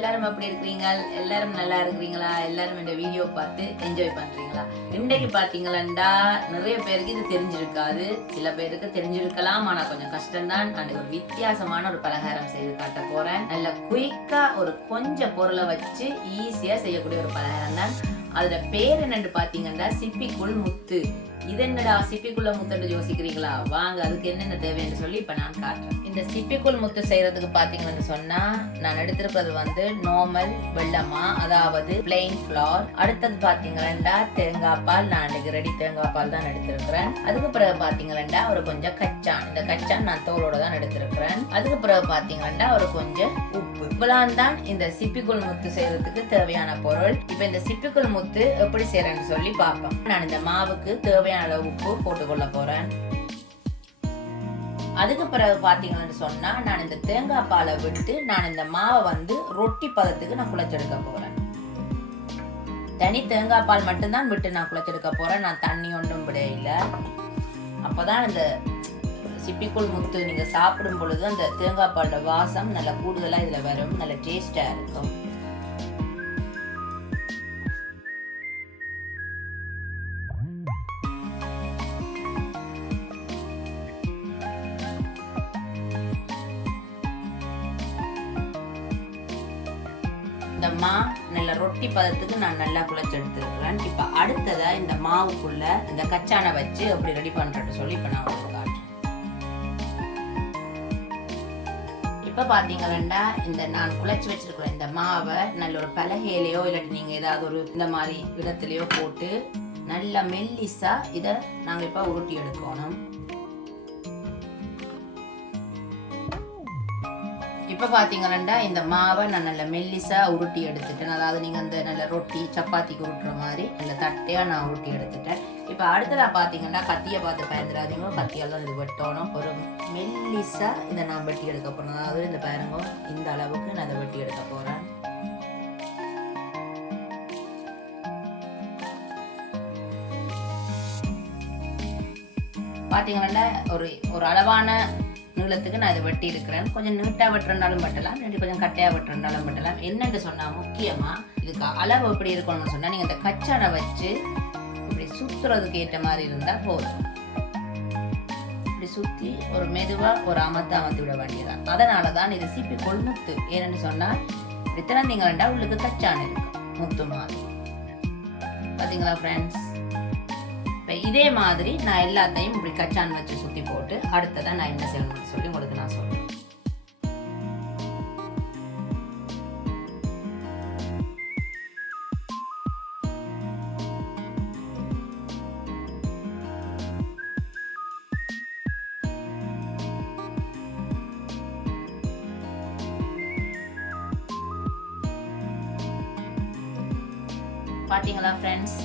எல்லாரும் எப்படி இருக்கிறீங்க? எல்லாரும் நல்லா இருக்கிறீங்களா? எல்லாரும் இந்த வீடியோ பார்த்து என்ஜாய் பண்றீங்களா? இன்றைக்கு பாத்தீங்களா நிறைய பேருக்கு இது தெரிஞ்சிருக்காது. சில பேருக்கு தெரிஞ்சிருக்கலாம். ஆனா கொஞ்சம் கஷ்டம்தான். நான் ஒரு வித்தியாசமான ஒரு பலகாரம் செய்து காட்ட போறேன். நல்ல குயிக்கா ஒரு கொஞ்சம் பொருளை வச்சு ஈஸியா செய்யக்கூடிய ஒரு பலகாரம் தான் அதுல பேர் என்னன்னு பாத்தீங்கன்னா சிப்பிக்குள் முத்து. இது என்னடா சிப்பிக்குள்ள முத்துன்னு யோசிக்கிறீங்களா? வாங்க அதுக்கு என்னென்ன தேவைன்னு சொல்லி இப்போ நான் காட்டுறேன். இந்த சிப்பிக்குள் முத்து செய்யறதுக்கு பார்த்தீங்கன்னு சொன்னா நான் எடுத்திருப்பது வந்து நார்மல் வெள்ளமா அதாவது பிளெயின் ஃபிளார் அடுத்தது பாத்தீங்கன்னா தேங்காய் பால். நான் இன்னைக்கு ரெடி தேங்காய் பால் தான் எடுத்திருக்கிறேன். அதுக்கு பிறகு பாத்தீங்கன்னா ஒரு கொஞ்சம் கச்சான் இந்த கச்சான் நான் தோலோட தான் எடுத்திருக்கிறேன். அதுக்கு பிறகு பாத்தீங்கன்னா ஒரு கொஞ்சம் உப்பு. இப்பெல்லாம் தான் இந்த சிப்பிக்குள் முத்து செய்யறதுக்கு தேவையான பொருள். இப்போ இந்த சிப்பிக்குள் முத்து எப்படி செய்யறேன்னு சொல்லி பார்ப்போம். நான் இந்த மாவுக்கு தேவையான அளவு உப்பு போட்டுக்கொள்ள போறேன். அதுக்கு பிறகு பார்த்தீங்கன்னு சொன்னா நான் இந்த தேங்காய் பாலை விட்டு நான் இந்த மாவை வந்து ரொட்டி பதத்துக்கு நான் குழைச்செடுக்க போறேன். தனி தேங்காய் பால் மட்டும்தான் விட்டு நான் குழைச்செடுக்க போறேன். நான் தண்ணி ஒன்றும் விட இல்லை அப்பதான் இந்த சிப்பிக்குள் முத்து நீங்க சாப்பிடும் பொழுது அந்த தேங்காய் பாலோட வாசம் நல்ல கூடுதலாக இதில் வரும். நல்ல டேஸ்ட்டாக இருக்கும். இந்த நல்ல ரொட்டி பதத்துக்கு நான் நல்லா குழச்சி எடுத்துருக்குறேன் இப்போ அடுத்ததை இந்த மாவுக்குள்ள இந்த கச்சானை வச்சு அப்படி ரெடி பண்றேன்னு சொல்லி இப்போ நான் உங்களுக்கு காட்டுறேன். இப்போ பார்த்தீங்கன்னா இந்த நான் குழைச்சி வச்சிருக்கிற இந்த மாவை நல்ல ஒரு பலகையிலையோ இல்லாட்டி நீங்கள் ஏதாவது ஒரு இந்த மாதிரி இடத்துலையோ போட்டு நல்லா மெல்லிசா இதை நாங்கள் இப்போ உருட்டி எடுக்கணும். இப்போ பார்த்தீங்கன்னா இந்த மாவை நான் நல்ல மெல்லிசா உருட்டி எடுத்துட்டேன். அதாவது நீங்கள் அந்த நல்ல ரொட்டி சப்பாத்திக்கு உருட்டுற மாதிரி நல்ல தட்டையாக நான் உருட்டி எடுத்துட்டேன். இப்போ அடுத்ததாக பார்த்தீங்கன்னா கத்தியை பார்த்து பயந்துடாதீங்க. கத்தியால் தான் இது வெட்டணும். ஒரு மெல்லிசா இதை நான் வெட்டி எடுக்க போகிறேன் அதாவது இந்த பாருங்க இந்த அளவுக்கு நான் இதை வெட்டி எடுக்க போகிறேன் பார்த்தீங்கன்னா ஒரு ஒரு அளவான நீளத்துக்கு நான் இதை வெட்டி இருக்கிறேன் கொஞ்சம் நீட்டாக வெட்டுறனாலும் வெட்டலாம். இல்லாட்டி கொஞ்சம் கட்டையாக வெட்டுறனாலும் வெட்டலாம். என்னென்னு சொன்னால் முக்கியமாக இதுக்கு அளவு எப்படி இருக்கணும்னு சொன்னால் நீங்கள் இந்த கச்சானை வச்சு இப்படி சுற்றுறதுக்கு ஏற்ற மாதிரி இருந்தால் போதும். இப்படி சுற்றி ஒரு மெதுவாக ஒரு அமர்த்த அமர்த்தி விட வேண்டியதான் அதனால தான் இது சிப்பி கொள்முத்து ஏன்னு சொன்னால் இப்படி திறந்தீங்கன்னா உள்ளுக்கு கச்சான் இருக்கு. முத்து மாதிரி. பார்த்தீங்களா ஃப்ரெண்ட்ஸ் இப்போ இதே மாதிரி நான் எல்லாத்தையும் இப்படி கச்சான் வச்சு போட்டு அடுத்ததான் நான் என்ன செய்யணும்னு சொல்லி உங்களுக்கு நான் சொல்றேன். பார்த்தீங்களா ஃப்ரெண்ட்ஸ்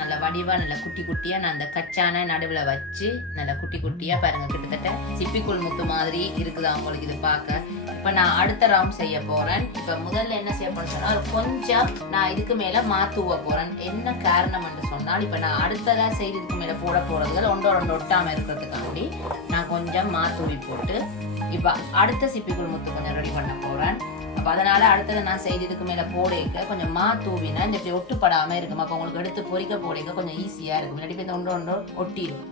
நல்ல வடிவா நல்ல குட்டி குட்டியா நான் அந்த கச்சான நடுவுல வச்சு நல்ல குட்டி குட்டியா பாருங்க கிட்டத்தட்ட சிப்பிக்குள் முத்து மாதிரி இருக்குதா உங்களுக்கு இது பார்க்க. இப்ப நான் அடுத்த ரவுண்ட் செய்ய போறேன். இப்ப முதல்ல என்ன செய்ய போறேன் சொன்னா கொஞ்சம் நான் இதுக்கு மேல மாத்துவ போறேன். என்ன காரணம் என்று சொன்னால் இப்ப நான் அடுத்ததா செய்து இதுக்கு மேல போட போறதுல ஒன்றோ ரெண்டு ஒட்டாம இருக்கிறதுக்காண்டி நான் கொஞ்சம் மாத்துவி போட்டு இப்ப அடுத்த சிப்பிக்குள் முத்து கொஞ்சம் ரெடி பண்ண போறேன். அப்போ அதனால் அடுத்தது நான் செய்ததுக்கு மேலே போடைக்க கொஞ்சம் மா தூவினா இந்த இப்படி ஒட்டுப்படாமல் இருக்கும் அப்போ உங்களுக்கு எடுத்து பொறிக்க போடைக்க கொஞ்சம் ஈஸியாக இருக்கும். இல்லாட்டி இந்த ஒன்று ஒன்று ஒட்டிடும்.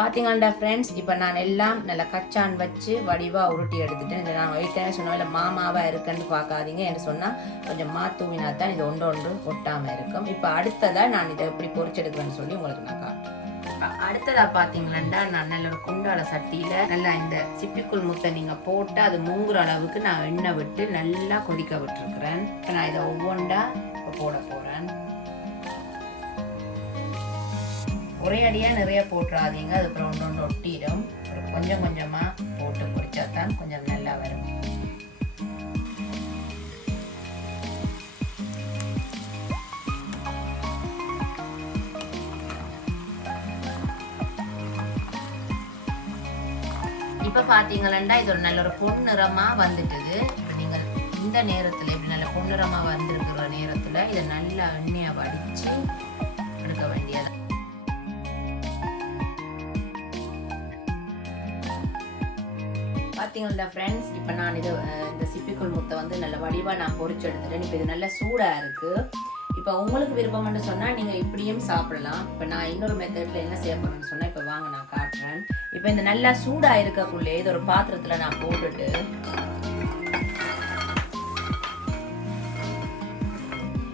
பார்த்தீங்கள்டா ஃப்ரெண்ட்ஸ் இப்போ நான் எல்லாம் நல்லா கச்சான் வச்சு வடிவாக உருட்டி எடுத்துட்டேன். இதை நான் வெயிட்டாக சொன்ன மாமாவாக இருக்குன்னு பார்க்காதீங்க என்று சொன்னால் கொஞ்சம் மா தூவினா தான் இது ஒன்று ஒன்று ஒட்டாமல் இருக்கும். இப்போ அடுத்ததாக நான் இதை எப்படி பொறிச்செடுக்கிறேன்னு சொல்லி உங்களுக்கு நான் காட்டுறேன். அடுத்ததாக அடுத்ததா நான் நல்ல ஒரு குண்டால சட்டியில நல்லா இந்த சிப்பிக்குள் முத்தை நீங்க போட்டு அது மூங்குற அளவுக்கு நான் எண்ணெய் விட்டு நல்லா கொதிக்க விட்டுருக்குறேன். இப்ப நான் இதை ஒவ்வொன்றா இப்போ போட போறேன். ஒரே அடியா நிறைய போட்டுறாதீங்க அது அப்புறம் ஒன்று ஒன்று ஒட்டிடும் கொஞ்சம் கொஞ்சமா போட்டு பொரிச்சா தான் கொஞ்சம் நல்லா வரும். இப்போ பாத்தீங்கன்னா இது ஒரு நல்ல ஒரு பொன்னிறமாக வந்துட்டுது. நீங்கள் நீங்க இந்த நேரத்துல இப்படி நல்ல பொன்னிறமாக வந்திருக்கிற நேரத்துல இதை நல்லா எண்ணெயை வடிச்சு எடுக்க வேண்டியது. பார்த்தீங்களா ஃப்ரெண்ட்ஸ் இப்போ நான் இது இந்த சிப்பிக்குள் முத்தை வந்து நல்ல வடிவாக நான் பொரிச்சு எடுத்துட்டேன். இப்போ இது நல்ல சூடாக இருக்குது இப்போ உங்களுக்கு விருப்பம்னு சொன்னால் நீங்கள் இப்படியும் சாப்பிடலாம். இப்போ நான் இன்னொரு மெத்தடில் என்ன செய்ய போகிறேன்னு சொன்னால் இப்போ வாங்க நான் காட்டுறேன். இப்போ இந்த நல்லா சூடாக இருக்கக்குள்ளே இது ஒரு பாத்திரத்தில் நான் போட்டுட்டு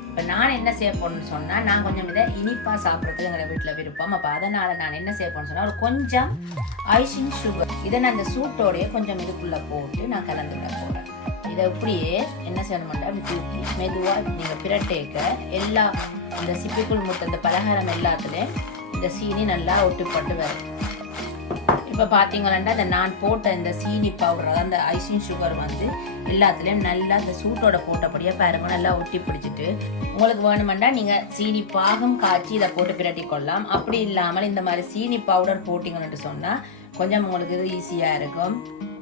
இப்போ நான் என்ன செய்ய போறேன்னு சொன்னால் நான் கொஞ்சம் இதை இனிப்பாக சாப்பிட்றதுக்கு எங்கள் வீட்டில் விருப்பம். அப்போ அதனால் நான் என்ன செய்ய சொன்னால் ஒரு கொஞ்சம் ஐசிங் சுகர் இதை நான் அந்த சூட்டோடைய கொஞ்சம் இதுக்குள்ளே போட்டு நான் கலந்து விட போகிறேன் இதை இப்படியே என்ன செய்யணும்னா தூக்கி மெதுவாக நீங்கள் பிரட்டேக்க எல்லா இந்த சிப்பிக்குள் முட்டை இந்த பலகாரம் எல்லாத்துலேயும் இந்த சீனி நல்லா ஒட்டுப்பட்டு வரும். இப்போ பார்த்தீங்கன்னா அந்த நான் போட்ட இந்த சீனி பவுடர் அதாவது அந்த ஐசிங் சுகர் வந்து எல்லாத்துலேயும் நல்லா அந்த சூட்டோட போட்டபடியாக பாருங்க நல்லா ஒட்டி பிடிச்சிட்டு. உங்களுக்கு வேணுமெண்டா நீங்கள் சீனி பாகம் காய்ச்சி இதை போட்டு பிரட்டி கொள்ளலாம். அப்படி இல்லாமல் இந்த மாதிரி சீனி பவுடர் போட்டிங்கன்னு சொன்னால் கொஞ்சம் உங்களுக்கு இது ஈஸியாக இருக்கும்.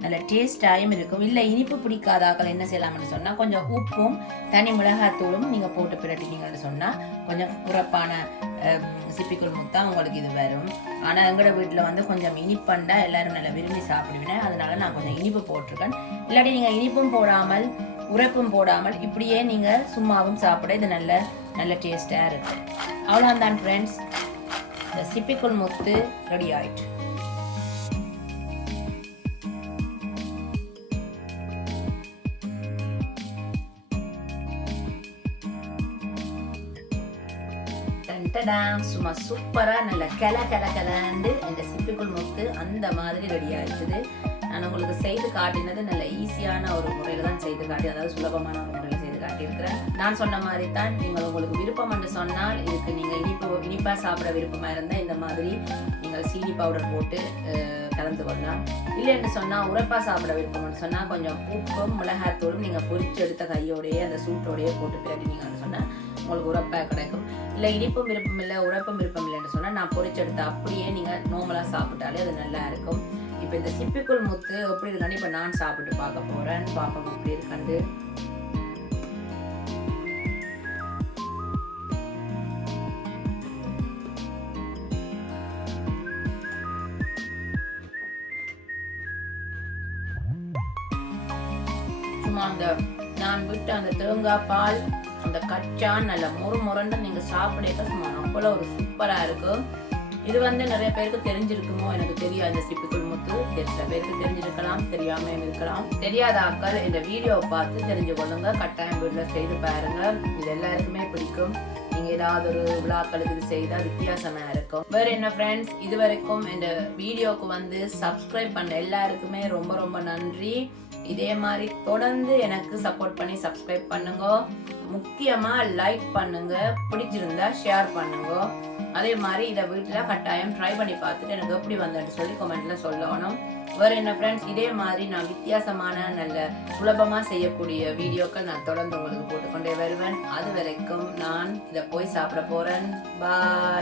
நல்ல டேஸ்டாயும் இருக்கும். இல்லை இனிப்பு பிடிக்காதாக்கள் என்ன செய்யலாம்னு சொன்னால் கொஞ்சம் உப்பும் தனி மிளகாத்தூளும் நீங்கள் போட்டு பிரட்டினீங்கன்னு சொன்னால் கொஞ்சம் உரப்பான சிப்பிக்குள் முத்தா உங்களுக்கு இது வரும். ஆனால் எங்களோட வீட்டில் வந்து கொஞ்சம் இனிப்பண்டா எல்லாரும் நல்லா விரும்பி சாப்பிடுவேன். அதனால நான் கொஞ்சம் இனிப்பு போட்டிருக்கேன். இல்லாட்டி நீங்கள் இனிப்பும் போடாமல் உரைப்பும் போடாமல் இப்படியே நீங்கள் சும்மாவும் சாப்பிட இது நல்ல நல்ல டேஸ்ட்டாக இருக்கும் அவ்வளோதான் ஃப்ரெண்ட்ஸ் இந்த சிப்பிக்குள் முத்து ரெடி ஆயிட்டு. டன்டடாம். சும்மா சூப்பராக நல்ல கல கல கலண்டு இந்த சிப்பிக்குள் முத்து அந்த மாதிரி ரெடி ஆயிடுச்சுது நான் உங்களுக்கு செய்து காட்டினது நல்ல ஈஸியான ஒரு முறையில தான் செய்து காட்டி அதாவது சுலபமான ஒரு முறையில் காட்டியிருக்கிறேன். நான் சொன்ன மாதிரி தான் நீங்கள் உங்களுக்கு விருப்பம் என்று சொன்னால் இதுக்கு நீங்கள் இனிப்பு இனிப்பாக சாப்பிட விருப்பமாக இருந்தால் இந்த மாதிரி நீங்கள் சீனி பவுடர் போட்டு கலந்து கொள்ளலாம். இல்லை என்று சொன்னால் உரப்பாக சாப்பிட விருப்பம்னு சொன்னால் கொஞ்சம் உப்பும் மிளகாத்தூளும் நீங்கள் பொரிச்சு எடுத்த கையோடையே அந்த சூட்டோடையே போட்டு பிரட்டினீங்கன்னு சொன்னால் உங்களுக்கு உரப்பாக கிடைக்கும். இல்லை இனிப்பும் விருப்பம் இல்லை உரப்பும் விருப்பம் இல்லைன்னு சொன்னால் நான் பொரிச்செடுத்து அப்படியே நீங்கள் நார்மலாக சாப்பிட்டாலே அது நல்லா இருக்கும். இப்போ இந்த சிப்பிக்குள் முத்து எப்படி இருக்கான்னு இப்போ நான் சாப்பிட்டு பார்க்க போகிறேன் பார்ப்போம் எப்படி இருக்கான்னு. சும்மா அந்த நான் விட்டு அந்த தேங்காய் பால் அந்த கச்சான் நல்ல முறு முரண்டு நீங்கள் சாப்பிடக்க சும்மா அவ்வளோ ஒரு சூப்பராக இருக்கும் இது வந்து நிறைய பேருக்கு தெரிஞ்சிருக்குமோ எனக்கு தெரியாது இந்த சிப்பிக்குள் முத்து சில பேருக்கு தெரிஞ்சிருக்கலாம் தெரியாமல் இருக்கலாம். தெரியாத ஆட்கள் இந்த வீடியோவை பார்த்து தெரிஞ்சு கொள்ளுங்க. கட்டாயம் வீட்டில் செய்து பாருங்க. இது எல்லாருக்குமே பிடிக்கும். நீங்கள் ஏதாவது ஒரு விழாக்களுக்கு இது செய்தால் வித்தியாசமாக இருக்கும். வேறு என்ன ஃப்ரெண்ட்ஸ் இது வரைக்கும் இந்த வீடியோவுக்கு வந்து சப்ஸ்கிரைப் பண்ண எல்லாருக்குமே ரொம்ப ரொம்ப நன்றி. இதே மாதிரி தொடர்ந்து எனக்கு சப்போர்ட் பண்ணி சப்ஸ்கிரைப் பண்ணுங்க. முக்கியமாக லைக் பண்ணுங்க. பிடிச்சிருந்தா ஷேர் பண்ணுங்க. அதே மாதிரி இதை வீட்டில் கட்டாயம் ட்ரை பண்ணி பார்த்துட்டு எனக்கு எப்படி வந்துட்டு சொல்லி கமெண்ட்ல சொல்லணும். வேற என்ன ஃப்ரெண்ட்ஸ் இதே மாதிரி நான் வித்தியாசமான நல்ல சுலபமாக செய்யக்கூடிய வீடியோக்கள் நான் தொடர்ந்து உங்களுக்கு போட்டுக்கொண்டே வருவேன். அது வரைக்கும் நான் இதை போய் சாப்பிட போறேன். பாய்